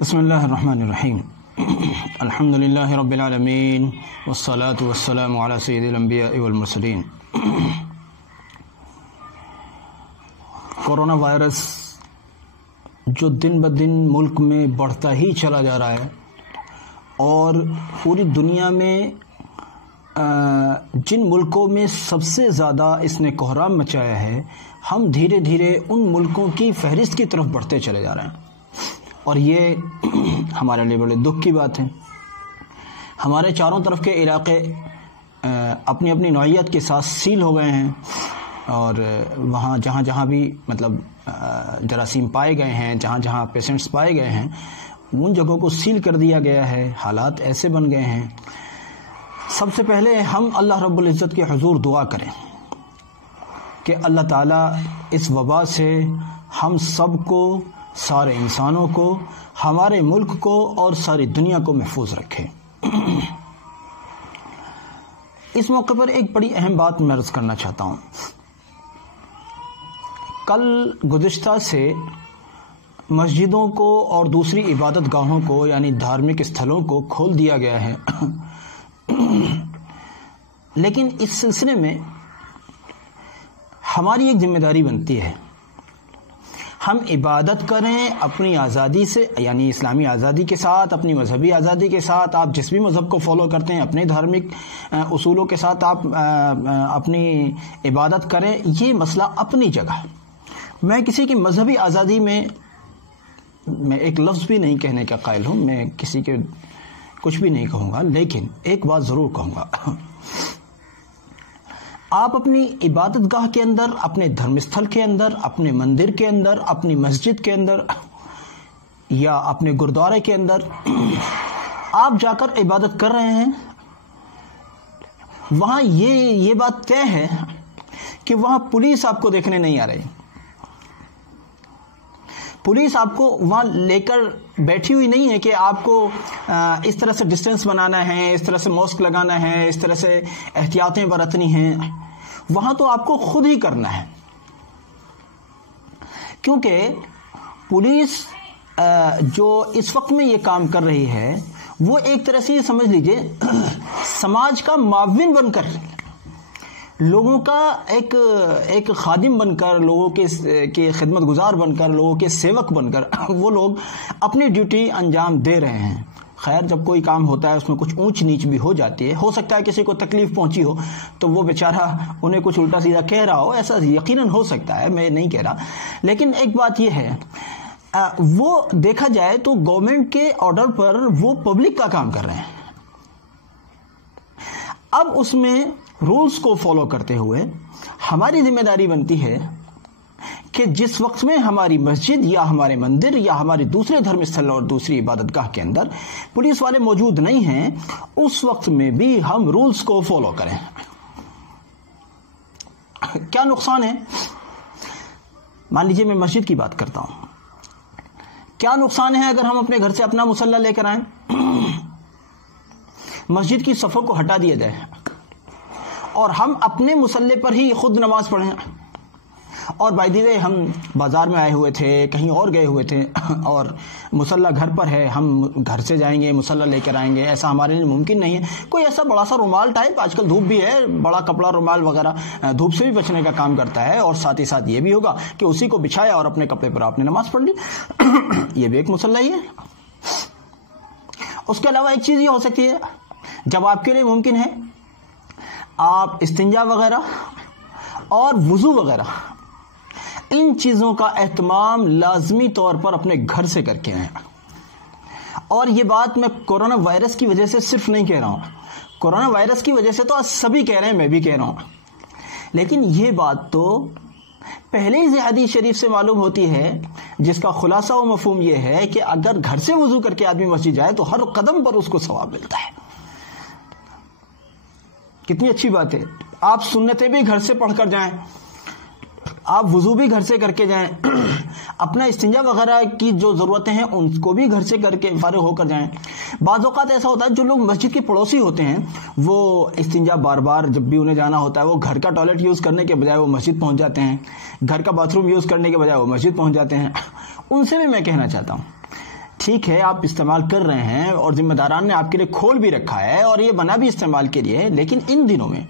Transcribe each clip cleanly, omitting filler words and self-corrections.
بسم اللہ الرحمن الرحیم الحمد للہ رب العالمین والصلاة والسلام علی سید الانبیاء والمرسلین۔ کورونا وائرس جو دن بدن ملک میں بڑھتا ہی چلا جا رہا ہے اور پوری دنیا میں جن ملکوں میں سب سے زیادہ اس نے کوہرام مچایا ہے، ہم دھیرے دھیرے ان ملکوں کی فہرست کی طرف بڑھتے چلے جا رہے ہیں، اور یہ ہمارے لیے بڑے دکھ کی بات ہے۔ ہمارے چاروں طرف کے علاقے اپنی اپنی نوعیت کے ساتھ سیل ہو گئے ہیں، اور وہاں جہاں جہاں بھی جراثیم پائے گئے ہیں، جہاں جہاں پیشنٹس پائے گئے ہیں، ان جگہوں کو سیل کر دیا گیا ہے۔ حالات ایسے بن گئے ہیں، سب سے پہلے ہم اللہ رب العزت کے حضور دعا کریں کہ اللہ تعالیٰ اس وبا سے ہم سب کو، سارے انسانوں کو، ہمارے ملک کو اور ساری دنیا کو محفوظ رکھے۔ اس موقع پر ایک بڑی اہم بات میں عرض کرنا چاہتا ہوں۔ کل گزشتہ سے مسجدوں کو اور دوسری عبادت گاہوں کو، یعنی دھارمک استھلوں کو کھول دیا گیا ہے، لیکن اس سلسلے میں ہماری ایک ذمہ داری بنتی ہے، ہم عبادت کریں اپنی آزادی سے، یعنی اسلامی آزادی کے ساتھ، اپنی مذہبی آزادی کے ساتھ۔ آپ جس بھی مذہب کو فالو کرتے ہیں، اپنے دھارمک اصولوں کے ساتھ آپ اپنی عبادت کریں، یہ مسئلہ اپنی جگہ۔ میں کسی کی مذہبی آزادی میں ایک لفظ بھی نہیں کہنے کا قائل ہوں، میں کسی کے کچھ بھی نہیں کہوں گا، لیکن ایک بات ضرور کہوں گا، آپ اپنی عبادت گاہ کے اندر، اپنے دھرم استھل کے اندر، اپنے مندر کے اندر، اپنی مسجد کے اندر یا اپنے گردوارے کے اندر آپ جا کر عبادت کر رہے ہیں، وہاں یہ بات طے ہے کہ وہاں پولیس آپ کو دیکھنے نہیں آ رہی، پولیس آپ کو وہاں لے کر بیٹھی ہوئی نہیں ہے کہ آپ کو اس طرح سے ڈسٹینس بنانا ہے، اس طرح سے ماسک لگانا ہے، اس طرح سے احتیاطیں برتنی ہیں۔ وہاں تو آپ کو خود ہی کرنا ہے، کیونکہ پولیس جو اس وقت میں یہ کام کر رہی ہے، وہ ایک طرح سے یہ سمجھ لیجئے سماج کا معاون بن کر، لوگوں کا ایک خادم بن کر، لوگوں کے خدمت گزار بن کر، لوگوں کے سیوک بن کر وہ لوگ اپنی ڈیوٹی انجام دے رہے ہیں۔ خیر، جب کوئی کام ہوتا ہے اس میں کچھ اونچ نیچ بھی ہو جاتی ہے، ہو سکتا ہے کسی کو تکلیف پہنچی ہو تو وہ بیچارہ انہیں کچھ الٹا سیدھا کہہ رہا ہو، ایسا یقیناً ہو سکتا ہے، میں نہیں کہہ رہا، لیکن ایک بات یہ ہے، وہ دیکھا جائے تو گورنمنٹ کے آرڈر پر وہ پبلک کا کام کر رہے ہیں۔ اب اس میں رولز کو فالو کرتے ہوئے ہماری ذمہ داری بنتی ہے کہ جس وقت میں ہماری مسجد یا ہمارے مندر یا ہمارے دوسرے دھرم استھل اور دوسری عبادت گاہ کے اندر پولیس والے موجود نہیں ہیں، اس وقت میں بھی ہم رولز کو فالو کریں۔ کیا نقصان ہے؟ مان لیجئے میں مسجد کی بات کرتا ہوں، کیا نقصان ہے اگر ہم اپنے گھر سے اپنا مصلی لے کر آئیں، مسجد کی صفوں کو ہٹا دیا جائے اور ہم اپنے مصلی پر ہی خود نماز پڑھیں؟ اور بائی دی وے ہم بازار میں آئے ہوئے تھے، کہیں اور گئے ہوئے تھے، اور مصلی گھر پر ہے، ہم گھر سے جائیں گے مصلی لے کر آئیں گے، ایسا ہمارے لیے ممکن نہیں ہے۔ کوئی ایسا بڑا سا رومال ٹائپ، آج کل دھوپ بھی ہے، بڑا کپڑا رومال وغیرہ دھوپ سے بھی بچنے کا کام کرتا ہے، اور ساتھ ہی ساتھ یہ بھی ہوگا کہ اسی کو بچھایا اور اپنے کپڑے پر آپ نے نماز پڑھ لی، یہ بھی ایک مصلی ہی ہے۔ اس کے علاوہ ایک چیز یہ ہو سکتی ہے، جب آپ کے لیے ممکن ہے، آپ استنجا وغیرہ اور وضو وغیرہ ان چیزوں کا اہتمام لازمی طور پر اپنے گھر سے کر کے آئیں۔ اور یہ بات میں کورونا وائرس کی وجہ سے صرف نہیں کہہ رہا ہوں، کورونا وائرس کی وجہ سے تو آج سبھی کہہ رہے ہیں، میں بھی کہہ رہا ہوں، لیکن یہ بات تو پہلے ہی سے حدیث شریف سے معلوم ہوتی ہے، جس کا خلاصہ و مفہوم یہ ہے کہ اگر گھر سے وضو کر کے آدمی مسجد جائے تو ہر قدم پر اس کو ثواب ملتا ہے۔ کتنی اچھی بات ہے، آپ سنتیں بھی گھر سے پڑھ کر جائیں، آپ وضو بھی گھر سے کر کے جائیں، اپنا استنجا وغیرہ کی جو ضرورتیں ہیں ان کو بھی گھر سے کر کے فارغ ہو کر جائیں۔ بعض اوقات ایسا ہوتا ہے جو لوگ مسجد کے پڑوسی ہوتے ہیں، وہ استنجا بار بار جب بھی انہیں جانا ہوتا ہے وہ گھر کا ٹوائلٹ یوز کرنے کے بجائے وہ مسجد پہنچ جاتے ہیں، گھر کا باتھ روم یوز کرنے کے بجائے وہ مسجد پہنچ جاتے ہیں۔ ان سے بھی میں کہنا چاہتا ہوں ٹھیک ہے آپ استعمال کر رہے ہیں اور ذمہ داران نے آپ کے لیے کھول بھی رکھا ہے اور یہ بنا بھی استعمال کے لیے ہے، لیکن ان دنوں میں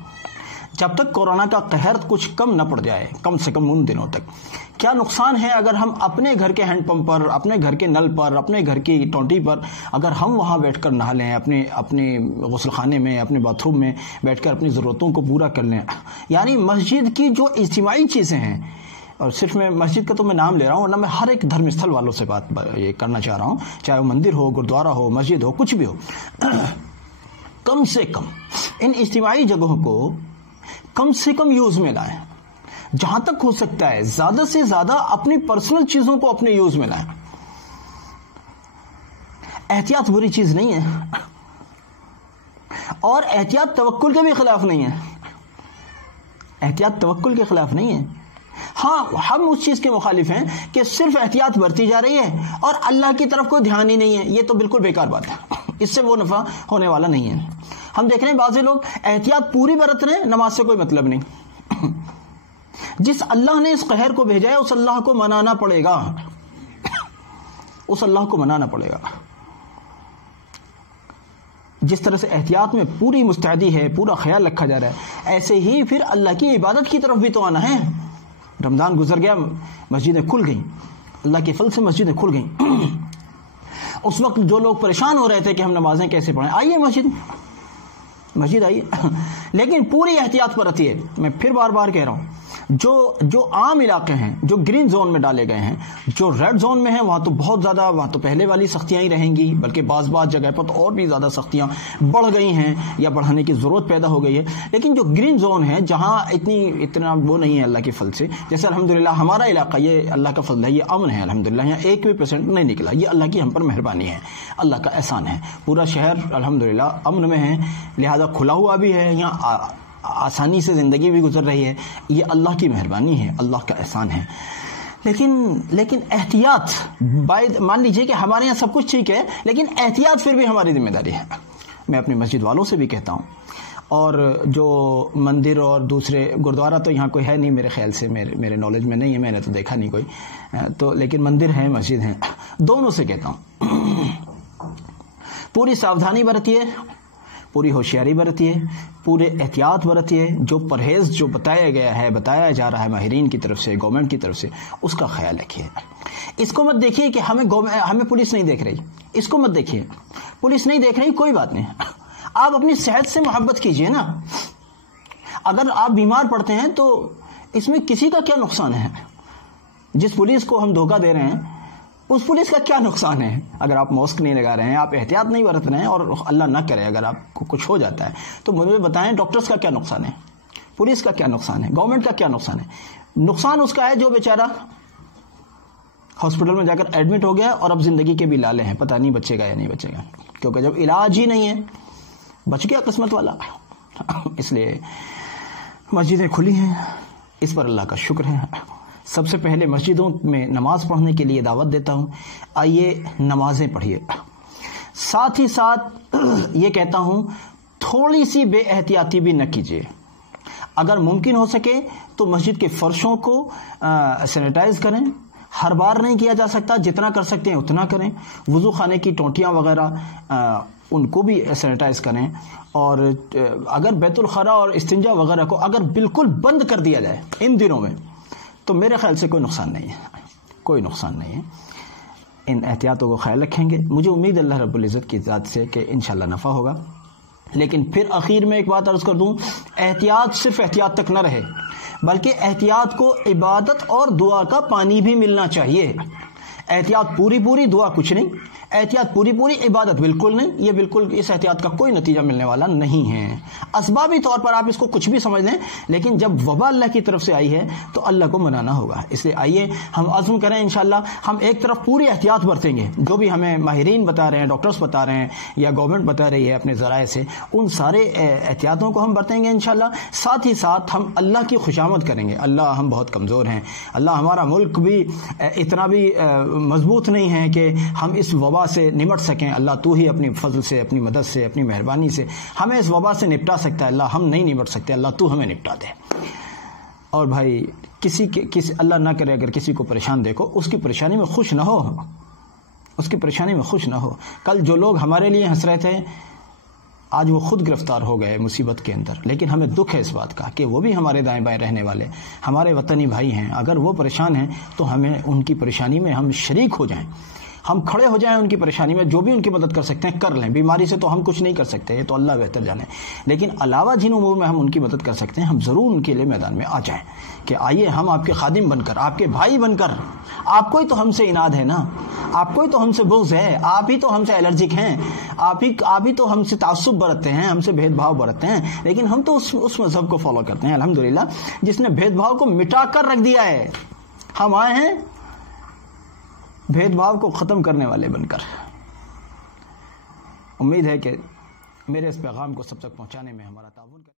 جب تک کورونا کا قہر کچھ کم نہ پڑ جائے، کم سے کم ان دنوں تک کیا نقصان ہے اگر ہم اپنے گھر کے ہینڈ پمپ پر، اپنے گھر کے نل پر، اپنے گھر کی ٹونٹی پر اگر ہم وہاں بیٹھ کر نہا لیں، اپنے غسل خانے میں، اپنے باتھ روم میں بیٹھ کر اپنی ضرورتوں کو پورا کر لیں. یعنی مسجد کی جو اجتماعی چیزیں ہیں، اور صرف میں مسجد کا تو میں نام لے رہا ہوں ورنہ میں ہر ایک دھرم استھل والوں سے بات یہ کرنا چاہ رہا ہوں، چاہے وہ مندر ہو، گردوارہ ہو، مسجد ہو، کچھ بھی ہو، کم سے کم ان اجتماعی جگہوں کو کم سے کم یوز میں لائیں. جہاں تک ہو سکتا ہے زیادہ سے زیادہ اپنی پرسنل چیزوں کو اپنے یوز میں لائیں. احتیاط بری چیز نہیں ہے اور احتیاط توکل کے بھی خلاف نہیں ہے. احتیاط توکل کے خلاف نہیں ہے. ہاں ہم اس چیز کے مخالف ہیں کہ صرف احتیاط برتی جا رہی ہے اور اللہ کی طرف کوئی دھیان ہی نہیں ہے. یہ تو بالکل بیکار بات ہے، اس سے وہ نفع ہونے والا نہیں ہے. ہم دیکھ رہے ہیں بعض لوگ احتیاط پوری برت رہے ہیں، نماز سے کوئی مطلب نہیں. جس اللہ نے اس قہر کو بھیجا ہے اس اللہ کو منانا پڑے گا، اس اللہ کو منانا پڑے گا. جس طرح سے احتیاط میں پوری مستعدی ہے، پورا خیال رکھا جا رہا ہے، ایسے ہی پھر اللہ کی عبادت کی طرف بھی تو آنا ہے. رمضان گزر گیا، مسجدیں کھل گئیں، اللہ کے فضل سے مسجدیں کھل گئیں. اس وقت جو لوگ پریشان ہو رہے تھے کہ ہم نمازیں کیسے پڑھیں، آئیے مسجد آئیے، لیکن پوری احتیاط پر رہتی ہے. میں پھر بار بار کہہ رہا ہوں، جو عام علاقے ہیں، جو گرین زون میں ڈالے گئے ہیں، جو ریڈ زون میں ہیں، وہاں تو بہت زیادہ، وہاں تو پہلے والی سختیاں ہی رہیں گی، بلکہ بعض جگہ پر تو اور بھی زیادہ سختیاں بڑھ گئی ہیں یا بڑھانے کی ضرورت پیدا ہو گئی ہے. لیکن جو گرین زون ہے، جہاں اتنا وہ نہیں ہے اللہ کے فضل سے، جیسے الحمدللہ ہمارا علاقہ یہ اللہ کا فضل ہے، یہ امن ہے الحمدللہ، یہاں 1% نہیں نکلا. یہ اللہ کی ہم پر مہربانی ہے، اللہ کا احسان ہے. پورا شہر الحمدللہ امن میں ہے، لہذا کھلا ہوا بھی ہے، یہاں آسانی سے زندگی بھی گزر رہی ہے. یہ اللہ کی مہربانی ہے، اللہ کا احسان ہے. لیکن احتیاط، مان لیجئے کہ ہمارے یہاں سب کچھ ٹھیک ہے، لیکن احتیاط پھر بھی ہماری ذمہ داری ہے. میں اپنی مسجد والوں سے بھی کہتا ہوں، اور جو مندر اور دوسرے گردوارہ تو یہاں کوئی ہے نہیں میرے خیال سے، میرے نالج میں نہیں ہے، میں نے تو دیکھا نہیں کوئی تو، لیکن مندر ہیں، مسجد ہیں، دونوں سے کہتا ہوں پوری ساودھانی برتیے، پوری ہوشیاری برتیے، پورے احتیاط برتیے. جو پرہیز جو بتایا جا رہا ہے ماہرین کی طرف سے، گورنمنٹ کی طرف سے، اس کا خیال رکھیے. اس کو مت دیکھیے کہ ہمیں پولیس نہیں دیکھ رہی، اس کو مت دیکھیے پولیس نہیں دیکھ رہی، کوئی بات نہیں. آپ اپنی صحت سے محبت کیجئے نا. اگر آپ بیمار پڑتے ہیں تو اس میں کسی کا کیا نقصان ہے؟ جس پولیس کو ہم دھوکہ دے رہے ہیں اس پولیس کا کیا نقصان ہے؟ اگر آپ ماسک نہیں لگا رہے ہیں، آپ احتیاط نہیں برت رہے ہیں، اور اللہ نہ کرے اگر آپ کو کچھ ہو جاتا ہے تو مجھے بتائیں ڈاکٹرز کا کیا نقصان ہے، پولیس کا کیا نقصان ہے، گورنمنٹ کا کیا نقصان ہے؟ نقصان اس کا ہے جو بیچارہ ہاسپٹل میں جا کر ایڈمٹ ہو گیا اور اب زندگی کے بھی لالے ہیں، پتہ نہیں بچے گا یا نہیں بچے گا، کیونکہ جب علاج ہی نہیں ہے، بچ گیا قسمت والا. اس لیے مسجدیں کھلی ہیں، اس پر اللہ کا شکر ہے. سب سے پہلے مسجدوں میں نماز پڑھنے کے لیے دعوت دیتا ہوں، آئیے نمازیں پڑھیے. ساتھ ہی ساتھ یہ کہتا ہوں تھوڑی سی بے احتیاطی بھی نہ کیجیے. اگر ممکن ہو سکے تو مسجد کے فرشوں کو سینیٹائز کریں. ہر بار نہیں کیا جا سکتا، جتنا کر سکتے ہیں اتنا کریں. وضو خانے کی ٹونٹیاں وغیرہ ان کو بھی سینیٹائز کریں. اور اگر بیت الخلا اور استنجا وغیرہ کو اگر بالکل بند کر دیا جائے ان دنوں میں تو میرے خیال سے کوئی نقصان نہیں ہے، کوئی نقصان نہیں ہے. ان احتیاطوں کو خیال رکھیں گے، مجھے امید اللہ رب العزت کی ذات سے کہ انشاءاللہ نفع ہوگا. لیکن پھر اخیر میں ایک بات عرض کر دوں، احتیاط صرف احتیاط تک نہ رہے، بلکہ احتیاط کو عبادت اور دعا کا پانی بھی ملنا چاہیے. احتیاط پوری دعا کچھ نہیں، احتیاط پوری عبادت بالکل نہیں. یہ بالکل اس احتیاط کا کوئی نتیجہ ملنے والا نہیں ہے. اسبابی طور پر آپ اس کو کچھ بھی سمجھ لیں، لیکن جب وبا اللہ کی طرف سے آئی ہے تو اللہ کو منانا ہوگا. اس لیے آئیے ہم عزم کریں، انشاءاللہ ہم ایک طرف پوری احتیاط برتیں گے، جو بھی ہمیں ماہرین بتا رہے ہیں، ڈاکٹرز بتا رہے ہیں یا گورنمنٹ بتا رہی ہے اپنے ذرائع سے، ان سارے احتیاطوں کو ہم برتیں گے انشاءاللہ. ساتھ ہی ساتھ ہم اللہ کی خوشامد کریں گے. اللہ ہم بہت کمزور ہیں، اللہ ہمارا ملک بھی اتنا بھی مضبوط نہیں ہے کہ ہم اس وبا سے نمٹ سکیں. اللہ تو ہی اپنی فضل سے، اپنی مدد سے، اپنی مہربانی سے ہمیں اس وبا سے نپٹا سکتا ہے. اللہ ہم نہیں نمٹ سکتے، اللہ تو ہمیں نپٹا دے. اور بھائی کسی اللہ نہ کرے اگر کسی کو پریشان دیکھو، اس کی پریشانی میں خوش نہ ہو، اس کی پریشانی میں خوش نہ ہو. کل جو لوگ ہمارے لیے ہنس رہے تھے آج وہ خود گرفتار ہو گئے مصیبت کے اندر. لیکن ہمیں دکھ ہے اس بات کا کہ وہ بھی ہمارے دائیں بائیں رہنے والے ہمارے وطنی بھائی ہیں. اگر وہ پریشان ہیں تو ہمیں ان کی پریشانی میں ہم شریک ہو جائیں, ہم کھڑے ہو جائیں ان کی پریشانی میں. جو بھی ان کی مدد کر سکتے ہیں کر لیں. بیماری سے تو ہم کچھ نہیں کر سکتے, یہ تو اللہ بہتر جانے, لیکن علاوہ جن امور میں ہم ان کی مدد کر سکتے ہیں ہم ضرور ان کے لیے میدان میں آ جائیں کہ آئیے ہم آپ کے خادم بن کر, آپ کے بھائی بن کر. آپ کو ہی تو ہم سے اناد ہے نا, آپ کو ہی تو ہم سے بغض ہے, آپ ہی تو ہم سے الرجک ہیں, آپ ہی تو ہم سے تعصب برتتے ہیں, ہم سے بھید بھاؤ برتتے ہیں. لیکن ہم تو اس مذہب کو فالو کرتے ہیں الحمدللہ جس نے بھید بھاؤ کو مٹا کر رکھ دیا ہے. ہم آئے ہیں بھید بھاؤ کو ختم کرنے والے بن کر. امید ہے کہ میرے اس پیغام کو سب تک پہنچانے میں ہمارا تعاون